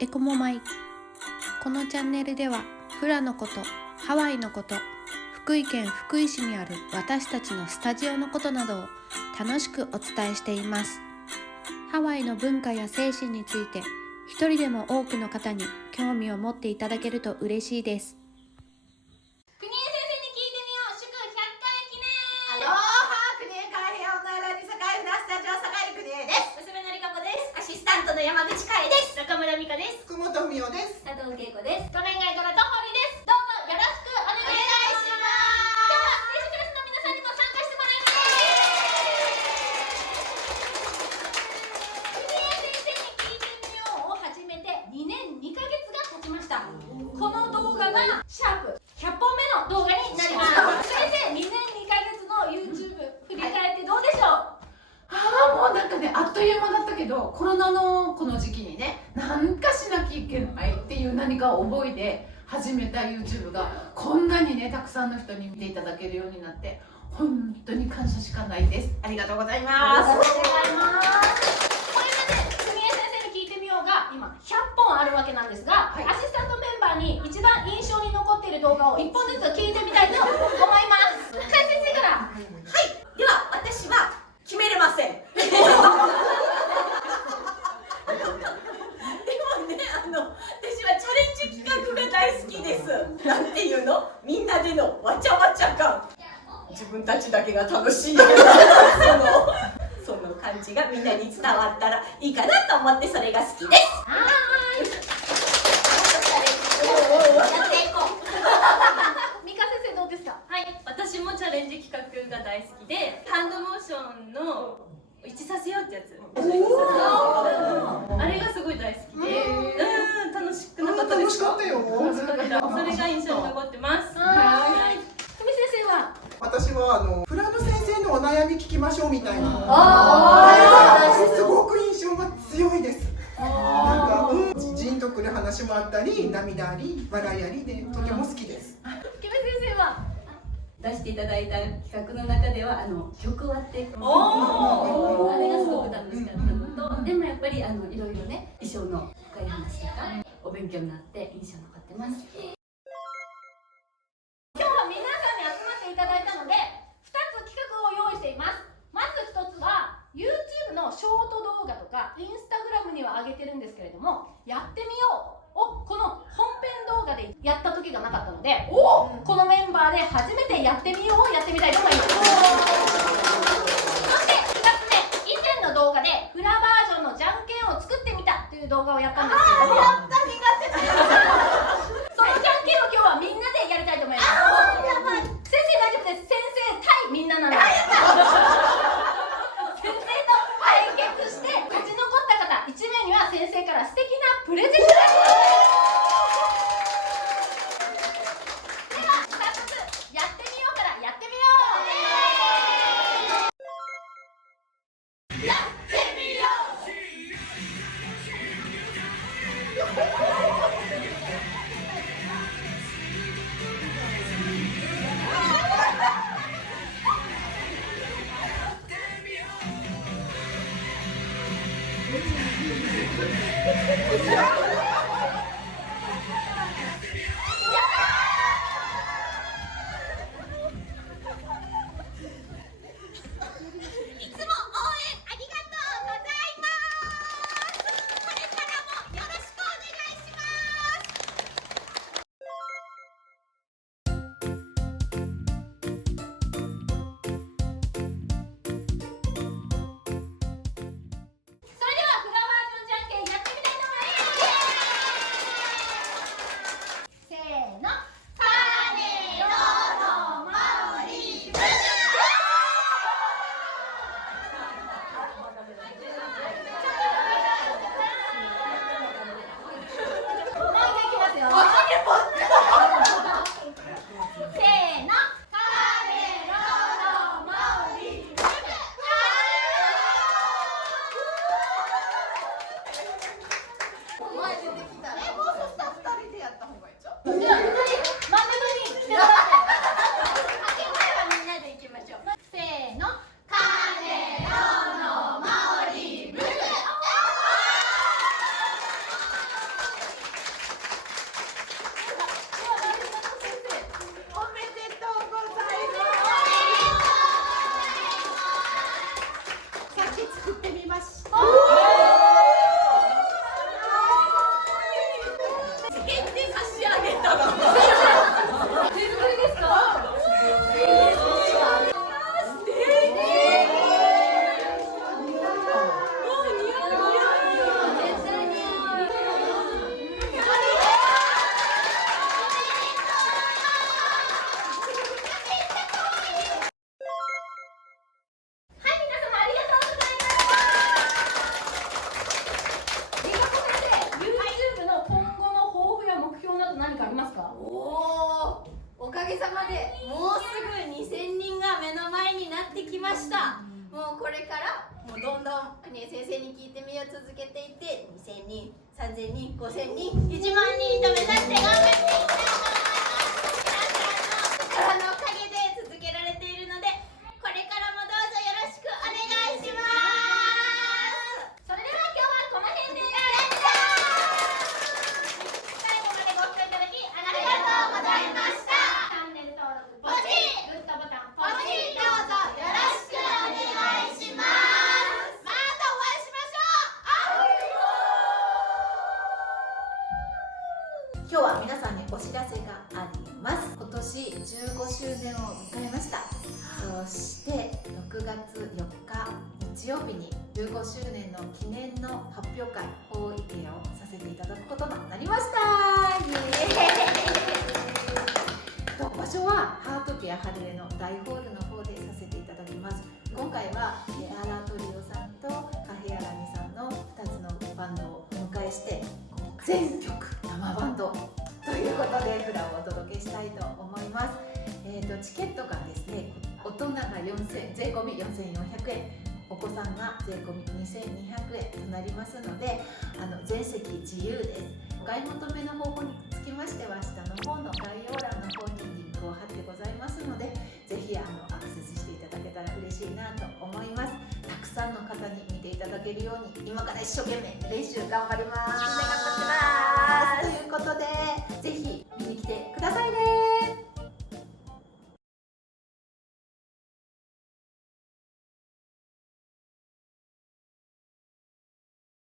エコモマイ。このチャンネルではフラのこと、ハワイのこと、福井県福井市にある私たちのスタジオのことなどを楽しくお伝えしています。ハワイの文化や精神について一人でも多くの方に興味を持っていただけると嬉しいです。国枝先生に聞いてみよう祝100回記念。アロハ国枝海平オンラインに堺船スタジオ堺国枝です。娘のりかこです。アシスタントの山口海です。中村美香です。福本美代です。佐藤恵子です。画面外からとほりです。どうぞよろしくお願いします。今日は選手クラスの皆さんにも参加してもらいます。国枝先生に聞いてみようを始めて2年2ヶ月が経ちました。この動画がシャープ100本目の動画になります。先生、2年2ヶ月の YouTube 振り返ってどうでしょう？もうなんかね、あっという間だったけど、コロナのこの時期にね、なんかしなきゃいけないっていう何かを覚えて始めた YouTube がこんなにね、たくさんの人に見ていただけるようになって本当に感謝しかないです。ありがとうございます。ありがとうございます。これまで国枝先生に聞いてみようが今100本あるわけなんですが、はい、アシスタントメンバーに一番印象に残っている動画を1本ずつ聞いてみたいと思います。海先生から。はい、では私は決めれません。でもね、私はチャレンジ企画が大好きです。なんていうの？みんなでのわちゃわちゃ感。自分たちだけが楽しいようなその感じがみんなに伝わったらいいかなと思ってそれが好きです。はーい。やっていこう。美香先生どうですか？はい、私もチャレンジ企画が大好きで、ハンドモーションの一致させようってやつ、あれがすごい大好きで、楽しくなかったですか？楽しかったよ。楽しかった。それが印象に残ってます。はい。久美先生は？私はフラの先生のお悩み聞きましょうみたいな。すごく印象が強いです。なんかジンとくる話もあったり、涙あり、笑いありでとても好きです。久美先生は？出していただいた企画の中では曲割っておあれがすごく楽しかったのと、でもやっぱりいろいろね、衣装の深い話とかお勉強になって印象に残ってます。今日は皆さんに集まっていただいたので2つ企画を用意しています。まず1つは YouTube のショート動画とか Instagram には上げてるんですけれども、やってみようをこの本編動画でやった時がなかったので、このメンバーで初めてやってみようをやってみたいと思います。そして2つ目、以前の動画でフラバージョンのじゃんけんを作ってみたという動画をやったんですけれども、そのじゃんけんを今日はみんなでやりたいと思います。先生大丈夫です。先生対みんななので先生と対決して勝ち残った方1名には先生から素敵なプレゼントです。では早速やってみようからやってみよう。やってみよした。もうこれからもうどんどん国枝先生に聞いてみよう続けていって2000人、3000人、5000人、1万人と目指して頑張っていきたいと思います。皆さんの力のおかげで続けられているので、これからもどうぞよろしくお願いします。それでは今日はこの辺で最後までご視聴いただきありがとうございました。チャンネル登録ポチッ、グッドボタンポチッ、どうぞよろしくお願いします。またお会いしましょう。今日は皆さんにお知らせがあります。今年15周年を迎えました。そして6月4日日曜日に15周年の記念の発表会法意見をさせていただくことになりました。イエーイ。場所はハートケアハルエの大ホールの方でさせていただきます。今回はアラトリオさんとカヘアラニさんの2つのバンドをお迎えして全曲生バンドということでフラをお届けしたいと思います。チケットがですね、大人が税込み4400円、お子さんが税込み2200円となりますので、全席自由です。お買い求めの方法につきましては下の方の概要欄の方にリンクを貼ってございますので、ぜひアクセスしていただけたら嬉しいなと思います。たくさんの方に見ていただけるように今から一生懸命練習頑張ります。頑張ってます。ということで